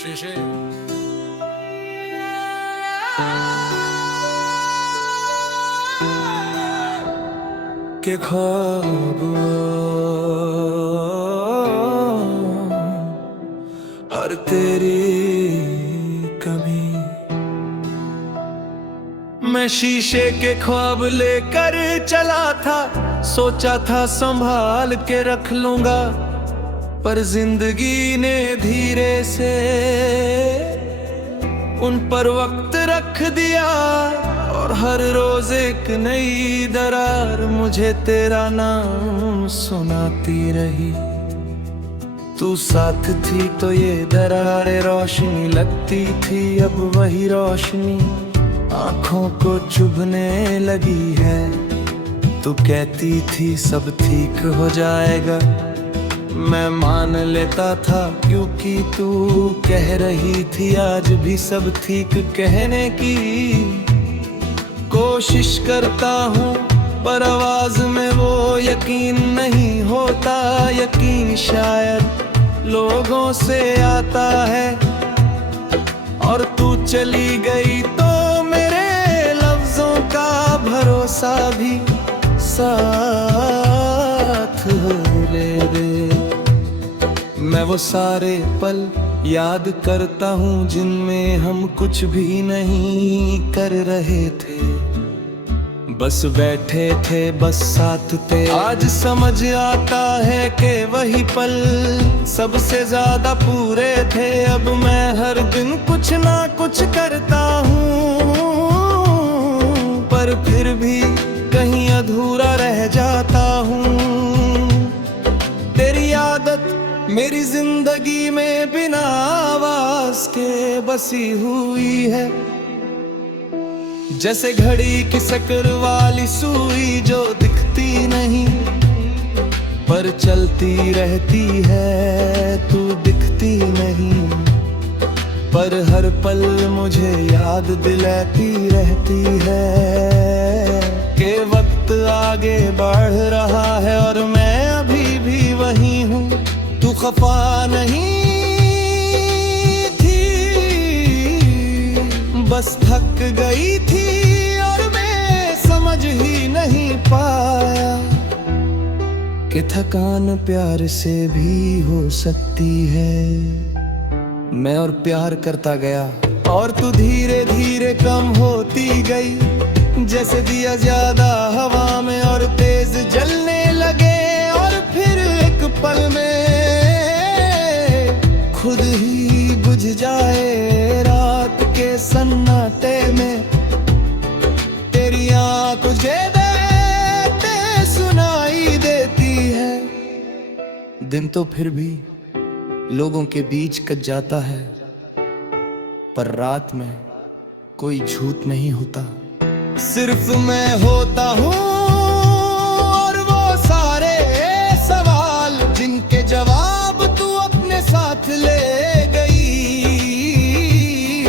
श्री के ख्वाब हर तेरी कमी। मैं शीशे के ख्वाब लेकर चला था, सोचा था संभाल के रख लूंगा, पर जिंदगी ने धीरे से उन पर वक्त रख दिया। और हर रोज एक नई दरार मुझे तेरा नाम सुनाती रही। तू साथ थी तो ये दरारें रोशनी लगती थी, अब वही रोशनी आंखों को चुभने लगी है। तू कहती थी सब ठीक हो जाएगा, मैं मान लेता था क्योंकि तू कह रही थी। आज भी सब ठीक कहने की कोशिश करता हूँ, पर आवाज में वो यकीन नहीं होता। यकीन शायद लोगों से आता है, और तू चली गई तो मेरे लफ्जों का भरोसा भी साथ ले दे। मैं वो सारे पल याद करता हूँ जिनमें हम कुछ भी नहीं कर रहे थे, बस बैठे थे, बस साथ थे। आज समझ आता है कि वही पल सबसे ज्यादा पूरे थे। अब मैं हर दिन कुछ ना कुछ करता हूँ, पर फिर भी कहीं अधूरा रह जाता हूँ। तेरी आदत मेरी जिंदगी में बिना आवाज के बसी हुई है, जैसे घड़ी की शक्कर वाली सुई जो दिखती नहीं पर चलती रहती है। तू दिखती नहीं पर हर पल मुझे याद दिलाती रहती है कि वक्त आगे बढ़ रहा है और मैं अभी भी वही हूँ। तू खफा नहीं थी, बस थक गई थी, और मैं समझ ही नहीं पाया कि थकान प्यार से भी हो सकती है। मैं और प्यार करता गया और तू धीरे धीरे कम होती गई, जैसे दिया ज्यादा हवा में और तेज जलने लगे। और फिर एक पल में खुद ही बुझ जाए रात के सन्नाटे में। तेरी आँख तुझे देते सुनाई देती है। दिन तो फिर भी लोगों के बीच कट जाता है, पर रात में कोई झूठ नहीं होता। सिर्फ मैं होता हूँ और वो सारे सवाल जिनके जवाब तू अपने साथ ले गई।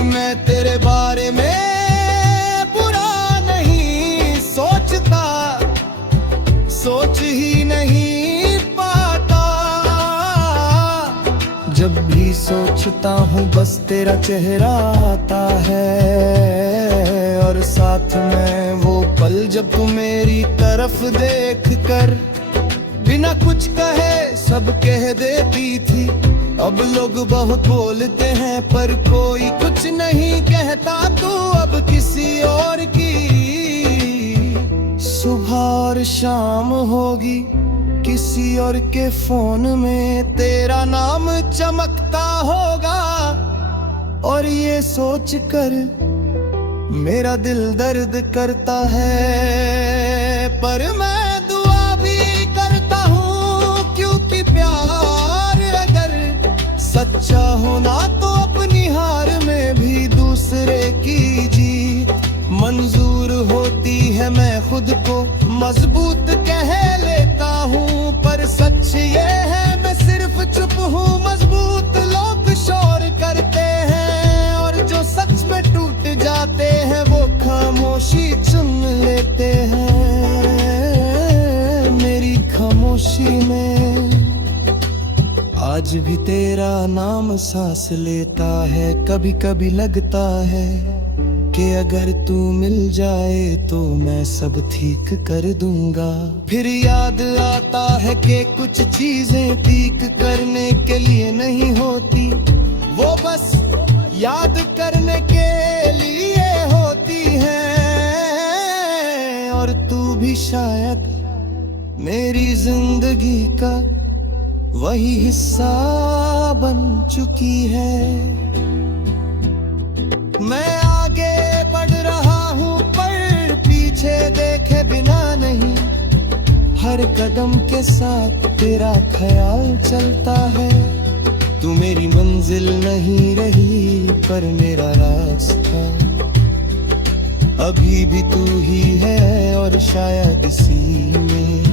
मैं तेरे बारे में बुरा नहीं सोचता, सोच ही नहीं पाता। जब भी सोचता हूँ बस तेरा चेहरा आता है, और साथ में वो पल जब तू मेरी तरफ देख कर बिना कुछ कहे सब कह देती थी। अब लोग बहुत बोलते हैं पर कोई कुछ नहीं कहता। तू अब किसी और की सुबह और शाम होगी, किसी और के फोन में तेरा नाम चमकता होगा। और ये सोच कर मेरा दिल दर्द करता है, पर मैं दुआ भी करता हूँ क्योंकि प्यार अगर सच्चा होना तो अपनी हार में भी दूसरे की जीत मंजूर होती है। मैं खुद को मजबूत कह लेता हूँ, पर सच ये है मैं सिर्फ चुप हूँ। मजबूत लोग शोर करते हैं, और जो सच में टूट जाते हैं वो खामोशी चुन लेते हैं। मेरी खामोशी में आज भी तेरा नाम सांस लेता है। कभी कभी लगता है कि अगर तू मिल जाए तो मैं सब ठीक कर दूंगा। फिर याद आता है कि कुछ चीजें ठीक करने के लिए नहीं होती, वो बस याद करने के लिए होती है। और तू भी शायद मेरी जिंदगी का वही हिस्सा बन चुकी है। मैं आगे बढ़ रहा हूँ पर पीछे देखे बिना नहीं, हर कदम के साथ तेरा ख्याल चलता है। तू मेरी मंजिल नहीं रही पर मेरा रास्ता अभी भी तू ही है, और शायद इसी में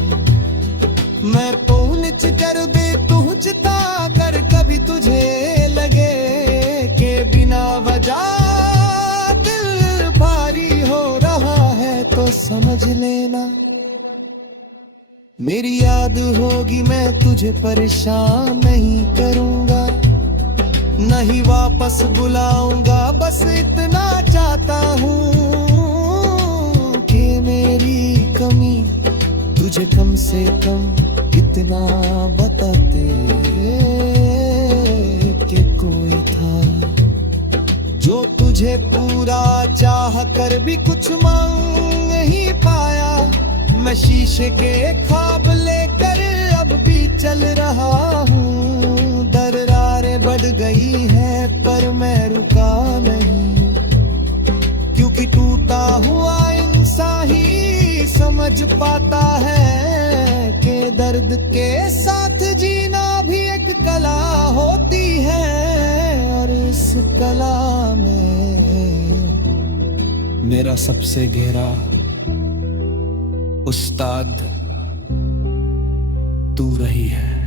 मैं पहुंच कर बेतुझता कर कभी तुझे लगे कि बिना वजह दिल भारी हो रहा है तो समझ लेना। मेरी याद होगी, मैं तुझे परेशान नहीं करूंगा, नहीं वापस बुलाऊंगा। बस इतना चाहता हूँ कि मेरी कमी तुझे कम से कम इतना बताते कि कोई था जो तुझे पूरा चाह कर भी कुछ मांग नहीं पाया। मैं शीशे के ख्वाब लेकर अब भी चल रहा हूँ। दरारें बढ़ गई है पर मैं रुका नहीं, क्योंकि टूटा हुआ इंसान ही समझ पाता है कि दर्द के साथ जीना भी एक कला होती है। और इस कला में मेरा सबसे गहरा उस्ताद तू रही है।